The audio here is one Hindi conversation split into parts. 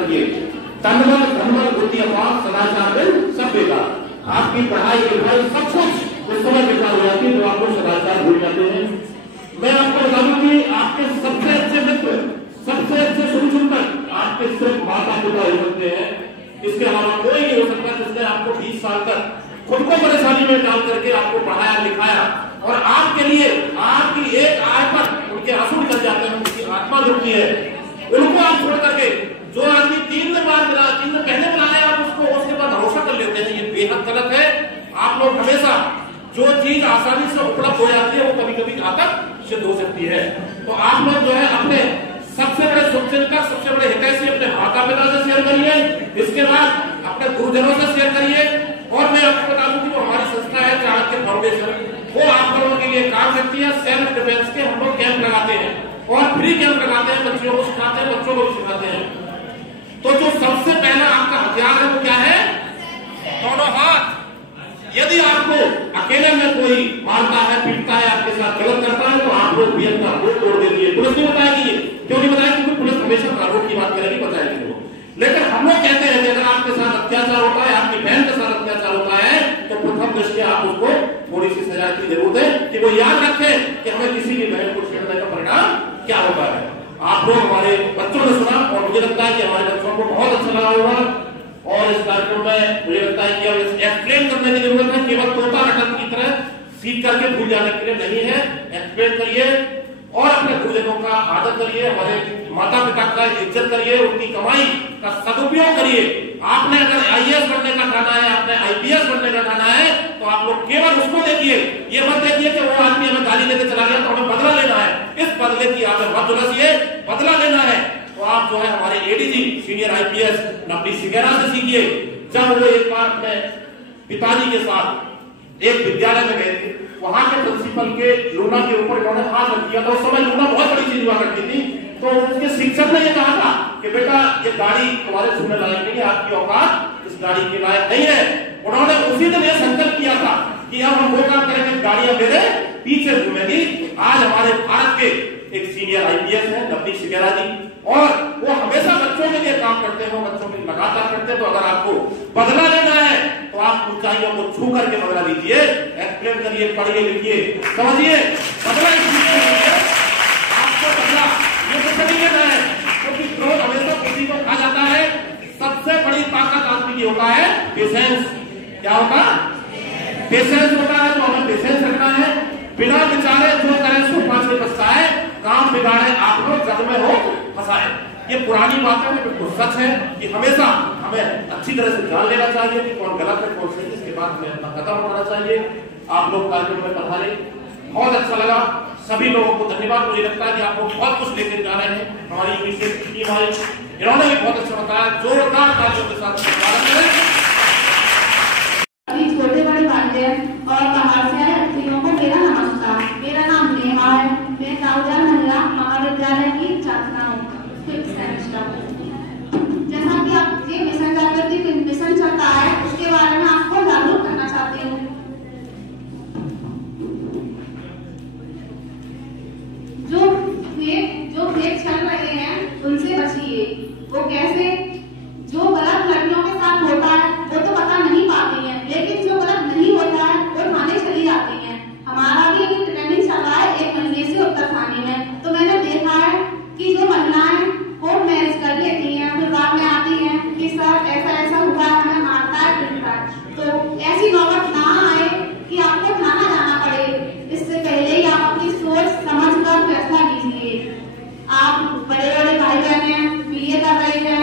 रखिए। तनमन धनमन बुद्धि अपार सदाचार में सब बेकार। आपकी पढ़ाई लिखाई सब कुछ उस समय बेकार हो जाती है जो आपको सदाचार भूल जाते हैं। मैं आपको बता दूं कि आपके सबसे अच्छे मित्र, सबसे अच्छे शुभचिंतक आपके सिर्फ माता पिता हो सकते हैं। इसके अलावा कोई नहीं हो सकता जिसने आपको 20 साल तक खुद को परेशानी में डाल करके आपको पढ़ाया लिखाया और आपके लिए आपकी एक आय पर उनके आंसू निकल जाते हैं, उनकी आत्मा जुड़ती है। उनको आप छोड़ करके जो आदमी 3 बार मिला, 3 पहले मिलाए आप उसको उसके बाद भरोसा कर लेते हैं, ये बेहद गलत है। आप लोग हमेशा जो चीज आसानी से उपलब्ध हो जाती है वो कभी कभी घातक सिद्ध हो सकती है। तो आप लोग जो है अपने सबसे बड़े शुभचिंतक, सबसे बड़े हितैषी अपने माता पिता से शेयर करिए, इसके बाद अपने गुरुजनों से शेयर करिए। और मैं आपको बता दूं कि वो हमारी संस्था है चाणक्य फाउंडेशन, वो आप लोगों के लिए काम करती है। सेल्फ डिफेंस के हम लोग कैंप लगाते हैं और फ्री कैंप लगाते हैं, बच्चों को सिखाते हैं, बच्चों को भी सिखाते हैं। तो जो सबसे पहला आपका हथियार है वो क्या है? दोनों हाथ। यदि आपको अकेले में कोई मारता है, पीटता है, आपके साथ गलत करता है तो आप लोग भी अपना हाथ तोड़ देंगे। पुलिस नहीं बताएगी, क्यों नहीं बताएगी? क्योंकि पुलिस हमेशा कानून की बात करेगी, बताएगी वो। लेकिन हम लोग कहते हैं कि अगर आपके साथ अत्याचार होता है, आपकी बहन के साथ अत्याचार होता है तो प्रथम दृष्टया आप उसको थोड़ी सी सजा की जरूरत है कि वो याद रखे कि हमें किसी की बहन को छेड़ने का परिणाम क्या होता है। आप लोग हमारे बच्चों ने सुना और मुझे लगता है कि हमारे बच्चों को बहुत अच्छा लगा होगा। और इस कार्यक्रम में मुझे लगता है कि अब एक्सप्लेन करने की जरूरत है, केवल तोता रटन की तरह सीख करके भूल जाने के लिए नहीं है। एक्सप्लेन करिए और अपने गुरुजनों का आदर करिए, हमारे माता पिता का इज्जत करिए, उनकी कमाई का सदुपयोग करिए। आपने अगर आईएएस बनने का ठाना है, आपने आईपीएस बनने का ठाना है तो आप लोग केवल उसको देखिए, ये मत देखिए कि वो आदमी हमें गाली लेके चला गया तो हमें बदला लेना है। इस बदले की आप मत उलझिए, बदला लेना है तो आप जो है हमारे एडीजी सीनियर आईपीएस नवनीत सिंगेरा से सीखिए। जब वो एक बार अपने पिताजी के साथ एक विद्यालय में गए थे, वहां के प्रिंसिपल के लूना के ऊपर उन्होंने हाथ रख दिया था। उस समय लूना बहुत बड़ी चीज हुआ करती थी। तो उसके शिक्षक ने ये कहा था कि बेटा ये गाड़ी तुम्हारे छूने लायक नहीं है, आपकी औकात इस गाड़ी के लायक नहीं है। उन्होंने उसी दिन ये संकल्प किया था कि अब हम वो काम करेंगे, गाड़ियां मेरे पीछे घूमेगी। आज हमारे भारत के एक सीनियर आईपीएस है नवनीत सिंगेरा जी, और वो हमेशा बच्चों के लिए काम करते हैं, बच्चों के लिए लगातार करते हैं। तो अगर आपको बदला लेना है तो आप ऊंचाइयों को छू करके बदला लीजिए। एक्सप्लेन करिए, पढ़िए, लिखिए, समझिए। बदला इसलिए आपको बदला ये तो नहीं लेना है, क्योंकि क्रोध हमेशा किसी को खा जाता है। सबसे बड़ी ताकत आदमी की होता है पेशेंस। क्या होता? पेशेंस होता है। तो हमें पेशेंस रखना है। बिना विचारे जो करे सो पाछे पछताए, काम बिगाड़े आप लोग जग में हो फंसाए। ये पुरानी बातें हैं, बिल्कुल सच है कि हमेशा हमें अच्छी तरह से जान लेना चाहिए कि कौन गलत है कौन सही। इसके बाद हमें अपना कदम उठाना चाहिए। आप लोग कार्यक्रम में पधारे, बहुत अच्छा लगा। सभी लोगों को धन्यवाद। मुझे लगता है कि आप लोग बहुत कुछ लेकर जा रहे हैं। हमारी टीम आई, इन्होंने भी बहुत अच्छा बताया। जोरदार तालियों के साथ स्वागत करें। छोटे बड़े भाइयों और बाहर से आए अतिथियों को मेरा नमस्कार। मेरा नाम नेहा है। मैं काउजान महिला महाविद्यालय की छात्रा हूँ, 5th सेमेस्टर। जैसा कि आप ये मिशन जागृति मिशन चलता है, उसके बारे में आपको जागरूक करना चाहती हूँ। जो फेक चल रहे हैं उनसे बचिए। वो कैसे? जो गलत लड़कियों के साथ होता है वो तो पता नहीं पाती है, लेकिन जो गलत नहीं होता है वो थाने चली जाती है। हमारा भी अभी ट्रेनिंग चल रहा है 1 महीने से उत्तर थाने में। तो मैंने देखा है कि जो महिलाएं कोर्ट मैरिज कर लेती हैं, फिर बाद में आती हैं कि सर ऐसा ऐसा हुआ है, हमें मारता है, पीटता है। तो ऐसी नौबत ना आए कि आपको थाना जाना पड़े। इससे पहले ही आप अपनी सोच समझ कर फैसला कीजिए। आप बड़े बड़े भाई बहन हैं, बीए कर रहे हैं,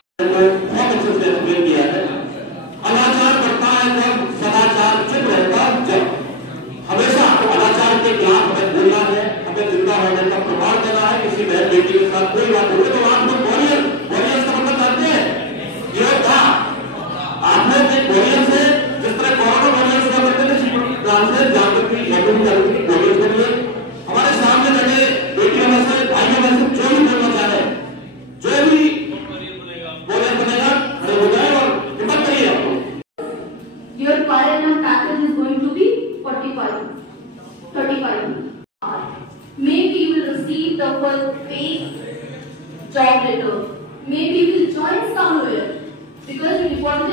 because deposit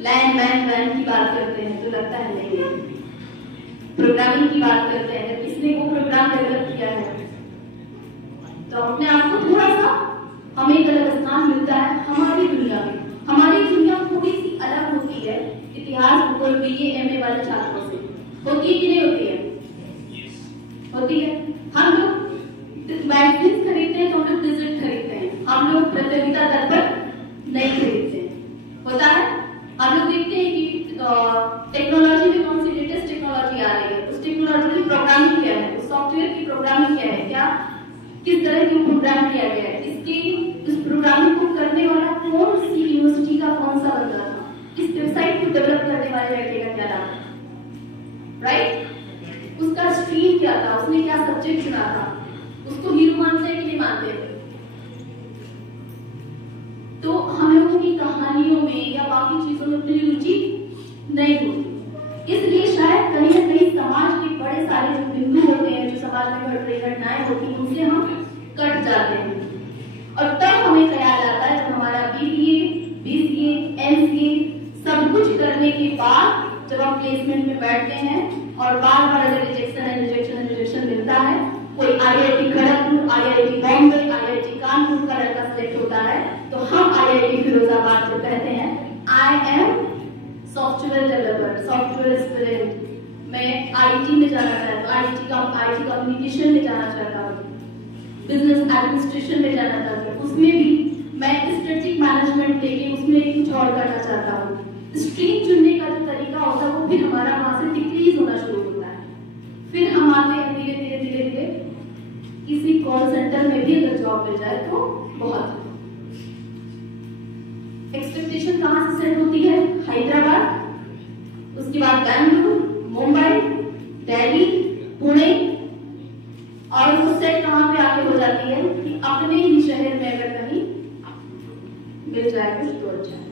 land man van की बात करते हैं तो लगता है नहीं है। प्रोग्रामिंग की बात करते हैं, अगर किसने वो प्रोग्राम डेवलप किया है तो अपने आप को थोड़ा सा हमें एक अलग स्थान मिलता है हमारी दुनिया में। हमारी दुनिया थोड़ी सी अलग होती है इतिहास भूगोल बीए एमए वाले छात्रों से। होती है कि नहीं होती है? होती है। हम लोग मैगजीन खरीदते हैं तो हम लोग डिजिट खरीदते हैं, हम लोग प्रतियोगिता दर पर नहीं खरीदते हैं। होता है। हम लोग देखते हैं कि टेक्नोलॉजी में कौन सी लेटेस्ट टेक्नोलॉजी आ रही है, उस टेक्नोलॉजी की प्रोग्रामिंग क्या है, उस सॉफ्टवेयर की प्रोग्रामिंग क्या है, क्या किस तरह की प्रोग्राम किया गया है, इसकी उस प्रोग्रामिंग को करने वाला कौन सी यूनिवर्सिटी का कौन सा बंदा था, इस वेबसाइट को डेवलप करने वाले लड़के का क्या नाम है, राइट? उसका स्ट्रीम क्या था, उसने क्या सब्जेक्ट चुना था, उसको हीरो मानते हैं कि नहीं मानते? तो हम लोगों की कहानियों में या बाकी चीजों में अपनी रुचि नहीं होती, इसलिए शायद कहीं ना कहीं समाज के बड़े सारे जो बिंदु होते हैं, जो समाज में घट रही घटनाएं होती हैं, उनसे हम कट जाते हैं। और तब हमें ख्याल आता है जब हमारा बीबीए, बीसीए, एमसीए सब कुछ करने के बाद जब हम प्लेसमेंट में बैठते हैं और बार बार अगर रिजेक्शन मिलता है, कोई IIT Kharagpur, IIT Bombay, IIT Kanpur का लड़का सेलेक्ट होता है, तो हम आईआईटी फिरोजाबाद से कहते हैं I am software developer, software aspirant, मैं आईटी में जाना चाहता हूँ, आईटी कम्युनिकेशन में जाना चाहता हूँ, बिजनेस एडमिनिस्ट्रेशन में जाना चाहता हूँ, उसमें भी मैं स्ट्रेटेजिक मैनेजमेंट लेके उसमें कुछ और करना चाहता हूँ। स्ट्रीम चुनने का जो तरीका होता है वो फिर हमारा वहां से डिक्रीज होना शुरू होता है। फिर हम आते हैं धीरे धीरे धीरे धीरे किसी कॉल सेंटर में भी अगर जॉब मिल जाए तो बहुत। एक्सपेक्टेशन कहां से सेट होती है? हैदराबाद, उसके बाद बेंगलुरु, मुंबई, दिल्ली, पुणे, और वो सेट कहां पे आके हो जाती है कि अपने ही शहर में अगर कहीं मिल जाए कुछ तो अच्छा है।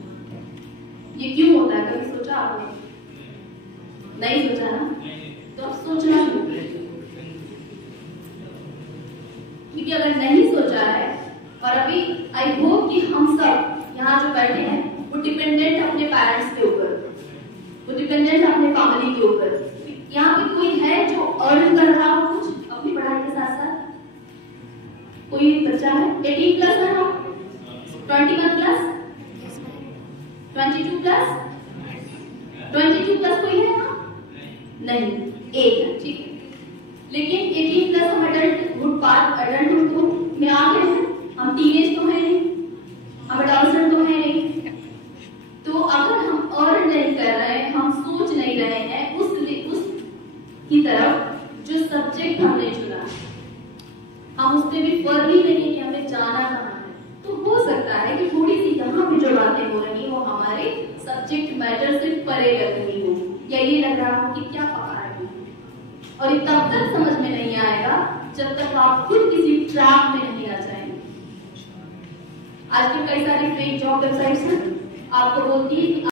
ये क्यों होता है, कभी सोचा आपने? नहीं सोचा ना? तो अब सोचना शुरू करें, क्योंकि अगर नहीं सोचा है और अभी आई होप कि हम सब यहाँ जो बैठे हैं वो डिपेंडेंट अपने पेरेंट्स के ऊपर, वो डिपेंडेंट अपने फैमिली के ऊपर। यहाँ पे कोई है जो अर्न कर रहा हो कुछ अपनी पढ़ाई के साथ साथ? कोई बच्चा है 18 प्लस है ना, 21 प्लस, 22 प्लस, 22 प्लस कोई है ना? नहीं, एक है, ठीक है। लेकिन 18 प्लस हम अडल्टहुड में आ गए हैं, हम टीनेज तो है नहीं, हम एडोलसेंट तो है नहीं। तो अगर हम अर्न नहीं कर रहे हैं, हम सोच नहीं रहे हैं उस की तरफ जो सब्जेक्ट हमने चुना, हम उससे भी फर्क ही नहीं है कि हमें जाना कहाँ है, तो हो सकता है कि थोड़ी सी यहाँ पे जो बातें हो रही वो हमारे सब्जेक्ट मैटर से परे लग रही हो, या ये लग रहा हो कि क्या पका रही हो। और ये तब तक समझ में नहीं आएगा जब तक आप खुद किसी ट्रैप में नहीं आ जाएंगे। आजकल कई सारी फेक जॉब वेबसाइट्स हैं, आपको बोलती है कि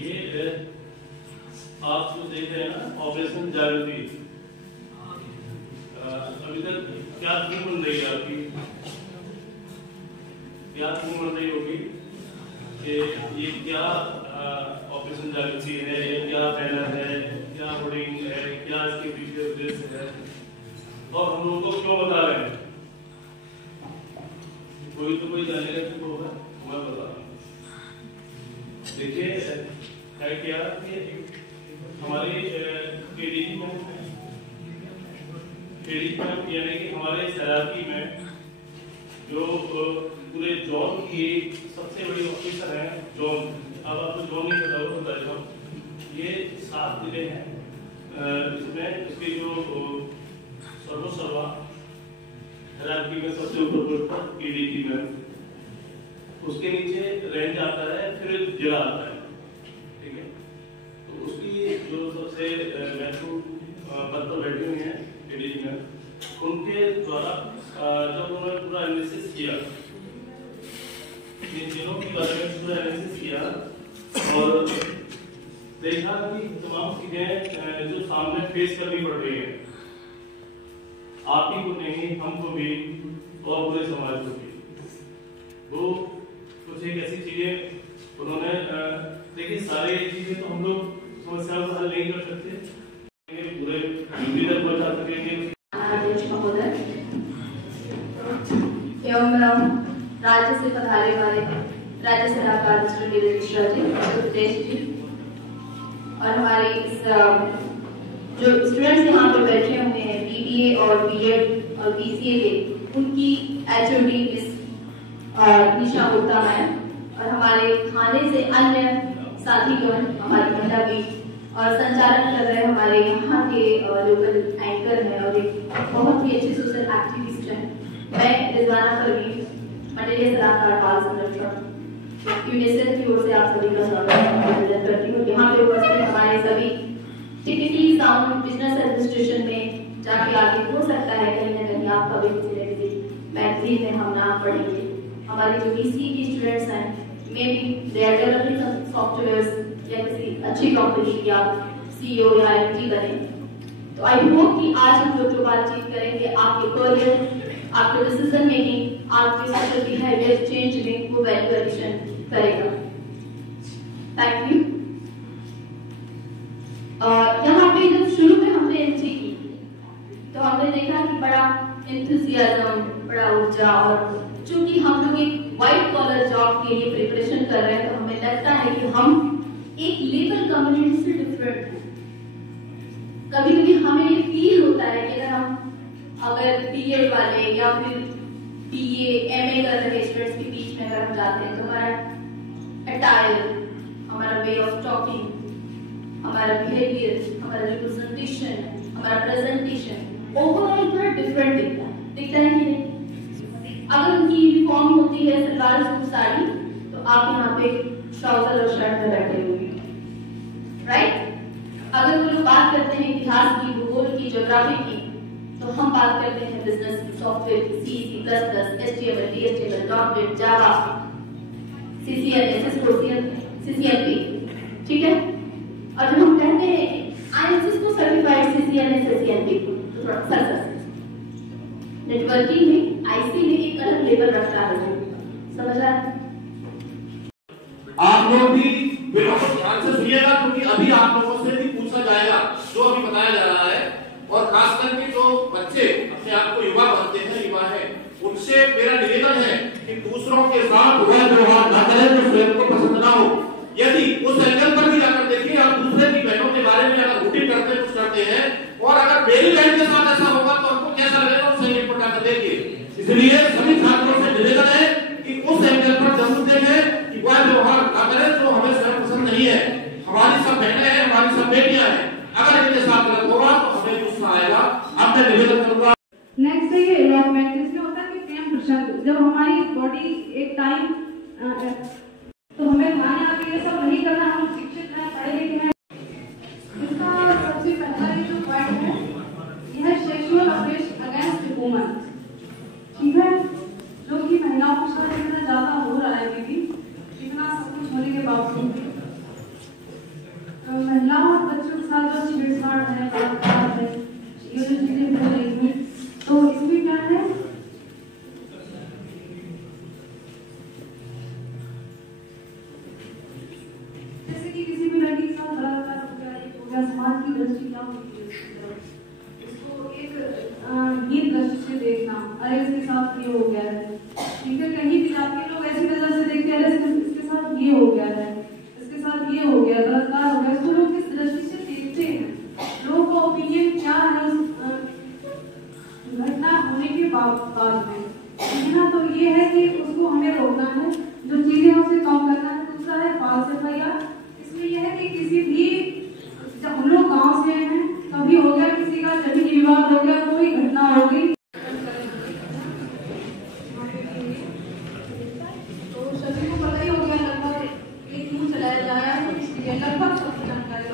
ये आप जो देख रहे हैं ना ऑपरेशन जागृति, अभी तक क्या थीम बन रही है आपकी? क्या थीम बन रही होगी कि ये क्या ऑपरेशन जागृति है, ये क्या बैनर है, क्या होर्डिंग है, क्या इसके पीछे उद्देश्य है, और हम लोगों को क्यों बता रहे हैं? कोई तो कोई जानेगा कि होगा, मैं बता रहा हूँ। देखिए है क्या कि हमारी केडीजी में यानी कि हमारे सैलाकी में जो पूरे जोन की सबसे बड़ी ऑफिसर है जोन, अब आपको जोन नहीं पता हो बताया हूँ। ये 7 जिले हैं, इसमें इसके जो सर्वा सैलाकी में सबसे ऊपर पर केडीजी में, उसके नीचे रेंज आता है, फिर जिला आता है, ठीक है। तो उसकी जो सबसे महत्वपूर्ण पद पर बैठी हुई है केडीजी में, उनके द्वारा जब उन्होंने पूरा एनालिसिस किया, इन जिलों के बारे में पूरा एनालिसिस किया और देखा कि तमाम चीजें जो सामने फेस करनी पड़ रही है, आप ही को नहीं, हमको भी और पूरे समाज को भी। वो कुछ एक ऐसी चीजें उन्होंने देखिए, सारी चीजें तो हम लोग समस्याओं का हल नहीं कर सकते, पूरे यूपी तक पहुंचा सकेंगे। एवं राज्य से पधारे वाले राज्य सलाहकार मिश्रा जी, सुदेश जी, और हमारे इस जो स्टूडेंट्स यहाँ पर बैठे हुए हैं बीबीए और बीएड और बीसीए के, उनकी एचओडी मिस निशा गुप्ता मैम, और हमारे थाने से अन्य साथीगण, हमारी महिला भी, और संचालन कर रहे हमारे यहाँ के लोकल एंकर हैं और एक बहुत ही अच्छे सोशल एक्टिविस्ट हैं। मैं रिजवाना परवीन, मंडलीय सलाहकार बाल संरक्षण यूनिसेफ की ओर से आप सभी का स्वागत करती हूँ। यहाँ पे उपस्थित हमारे सभी टिकटी साउंड बिजनेस एडमिनिस्ट्रेशन में जाके आगे हो सकता है कहीं ना कहीं आपका भी किसी न किसी मैगजीन में हम नाम पढ़ेंगे। हमारे जो बीसी की स्टूडेंट्स हैं, maybe they are developing softwares या किसी अच्छी कंपनी या सीईओ या एमडी बने। तो आई होप कि आज हम लोग जो बातचीत करेंगे आपके करियर, आपके डिसीजन मेकिंग, आपके सोशल बिहेवियर चेंज में वो वैल्यू एडिशन करेगा। Thank you. यहाँ पे जब शुरू में हमने एंट्री की तो हमने देखा कि बड़ा एंथुसियाज्म, बड़ा ऊर्जा, और चूंकि हम लोग एक व्हाइट कॉलर जॉब के लिए प्रिपरेशन कर रहे हैं तो हमें लगता है कि हम एक लेबर कम्युनिटी से डिफरेंट हैं। कभी कभी हमें ये फील होता है कि अगर बीएड वाले या फिर बीए एमए कर रहे स्टूडेंट्स के बीच में अगर हम जाते हैं तो हमारा अटायर, हमारा वे ऑफ टॉकिंग, हमारा बिहेवियर, हमारा रिप्रेजेंटेशन, हमारा प्रेजेंटेशन ओवरऑल थोड़ा डिफरेंट दिखता है कि नहीं? अगर उनकी यूनिफॉर्म होती है सरकारी सूट साड़ी तो आप यहाँ पे ट्राउजर और शर्ट में बैठे हुए हैं, राइट? अगर वो लोग बात करते हैं इतिहास की, भूगोल की, ज्योग्राफी की, तो हम बात करते हैं बिजनेस की, सॉफ्टवेयर की, सी, HTML, DHTML, .NET, जावा, CCNP, ठीक है? और जब हम कहते हैं ISO सर्टिफाइड CCNP तो थोड़ा सा नेटवर्किंग में आईसी में एक अलग लेवल रखता है, समझ रहा है? आप लोग भी बिल्कुल ध्यान से सुनिएगा क्योंकि अभी आप लोगों से भी पूछा जाएगा जो अभी बताया जा रहा है, और खास करके जो बच्चे अपने आप को युवा बनते हैं, युवा है, उनसे मेरा निवेदन है कि दूसरों के साथ वह व्यवहार न करें जो स्वयं को पसंद ना हो। यदि उस एंगल पर भी जाकर देखिए, आप दूसरे की बहनों के बारे में अगर रूटीन करते कुछ करते हैं और अगर मेरी बहन के साथ ऐसा होगा तो आपको कैसा लगेगा, उससे रिपोर्ट आकर देखिए। इसलिए सभी छात्रों से निवेदन है कि उस एंगल पर जरूर देखें कि वह व्यवहार न करें जो हमें स्वयं पसंद नहीं है। हमारी सब बहनें हैं, हमारी सब बेटियां हैं, अगर इनके साथ गलत होगा तो हमें गुस्सा आएगा। अब मैं निवेदन करूंगा। नेक्स्ट है ये एनवायरनमेंट। इसमें होता है कि प्रेम प्रसंग, जब हमारी बॉडी एक टाइम तो हमें खाना आके ये सब नहीं करना, हम शिक्षित हैं, पढ़े लिखे हैं। इसका सबसे पहला जो पॉइंट है यह सेक्सुअल अब्यूज अगेंस्ट वुमेन, ठीक है? जो कि महिलाओं के साथ इतना ज्यादा हो रहा है दीदी, इतना सब कुछ होने के बावजूद भी महिलाओं और बच्चों के साथ जो छेड़छाड़ है, बलात्कार है, ये जो चीजें हो रही हैं, तो इसमें क्या है, जैसे कि किसी भी लड़की के साथ बलात्कार हो गया, समाज की दृष्टि क्या होती है, इसको एक हीन दृष्टि से देखना, अरे इसके साथ ये हो गया है, ठीक है? कहीं भी जाके लोग ऐसी नजर से देखते हैं, अरे इसके साथ ये हो गया है, इसके साथ ये हो गया, बलात्कार हो गया, इसको लोग किस दृष्टि से देखते हैं, लोगों का ओपिनियन क्या है उस घटना होने के बाद में, ठीक है? तो ये है कि उसको हमें रोकना है, जो चीजें उसे कम करना है। दूसरा है फॉल्स एफआईआर। इसमें यह है कि किसी भी, जब हम लोग गाँव से हैं, कभी हो गया किसी का जमीन विवाद हो गया, कोई घटना हो गई, तो सभी को पता ही हो गया लगभग एक चलाया जाया है, इसलिए लगभग सबकी जानकारी